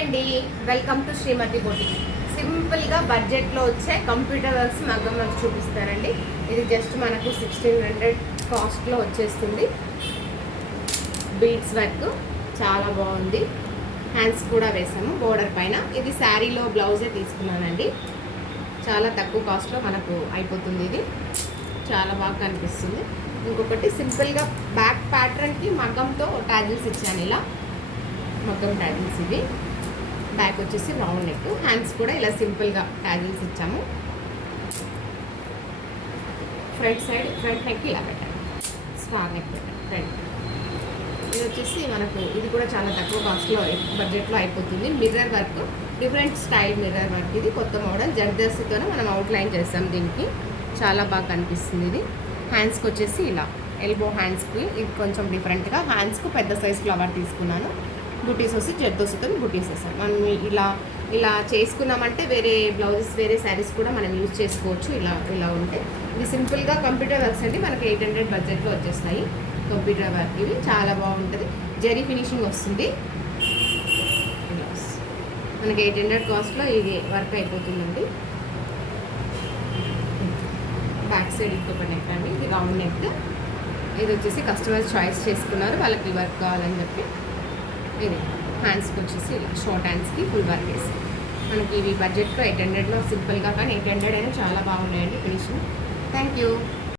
అండి, welcome to Shrimati boutique. సింపుల్గా బడ్జెట్లో వచ్చే కంప్యూటర్ వర్క్స్ మగ్గం వర్క్ చూపిస్తారండి. ఇది జస్ట్ మనకు 1600 కాస్ట్లో వచ్చేస్తుంది. బీడ్స్ వర్క్ చాలా బాగుంది. హ్యాండ్స్ కూడా వేసాము బోర్డర్ పైన. ఇది శారీలో బ్లౌజే తీసుకున్నానండి. చాలా తక్కువ కాస్ట్లో మనకు అయిపోతుంది. ఇది చాలా బాగా కనిపిస్తుంది. ఇంకొకటి సింపుల్గా బ్యాక్ ప్యాటర్న్కి మగ్గంతో ట్యాజిల్స్ ఇచ్చాను. ఇలా మగ్గం ట్యాజిల్స్. ఇవి బ్యాక్ వచ్చేసి రౌండ్ నెక్. హ్యాండ్స్ కూడా ఇలా సింపుల్గా ట్యాజిల్స్ ఇచ్చాము. ఫ్రంట్ నెక్ ఇలా పెట్టాను, స్టార్ నెక్ పెట్టాను ఫ్రంట్. ఇది వచ్చేసి మనకు ఇది కూడా చాలా తక్కువ కాస్ట్లో బడ్జెట్లో అయిపోతుంది. Mirror work, different style mirror work. ఇది కొత్త మోడల్. జర్దర్సీతోనే మనం అవుట్లైన్ చేస్తాం. దీనికి చాలా బాగా కనిపిస్తుంది. ఇది హ్యాండ్స్కి వచ్చేసి ఇలా ఎల్బో హ్యాండ్స్కి ఇది కొంచెం డిఫరెంట్గా. హ్యాండ్స్కు పెద్ద సైజ్ ఫ్లవర్ తీసుకున్నాను. బుటీస్ వచ్చి జర్దోసితో బుటీస్ వేస్తాం. మనం ఇలా చేసుకున్నామంటే వేరే బ్లౌజెస్ వేరే శారీస్ కూడా మనం యూజ్ చేసుకోవచ్చు. ఇలా ఉంటే ఇది సింపుల్గా కంప్యూటర్ వర్క్స్ అండి. మనకి 800 బడ్జెట్లో వచ్చేస్తాయి కంప్యూటర్ వర్క్. ఇవి చాలా బాగుంటుంది. జరీ ఫినిషింగ్ వస్తుంది. మనకి 800 కాస్ట్లో ఇది వర్క్ అయిపోతుందండి. బ్యాక్ సైడ్ ఇంకొక నెక్ అండి. ఇది రౌండ్ నెక్. ఇది వచ్చేసి కస్టమర్ చాయిస్ చేసుకున్నారు, వాళ్ళకి వర్క్ కావాలని చెప్పి. ఇది హ్యాండ్స్కి వచ్చేసి ఇలా షార్ట్ హ్యాండ్స్కి ఫుల్ వర్క్ వేసి మనకి ఇవి బడ్జెట్లో 800లో సింపుల్గా, కానీ 800 అయినా చాలా బాగున్నాయండి ఫినిషింగ్. Thank you.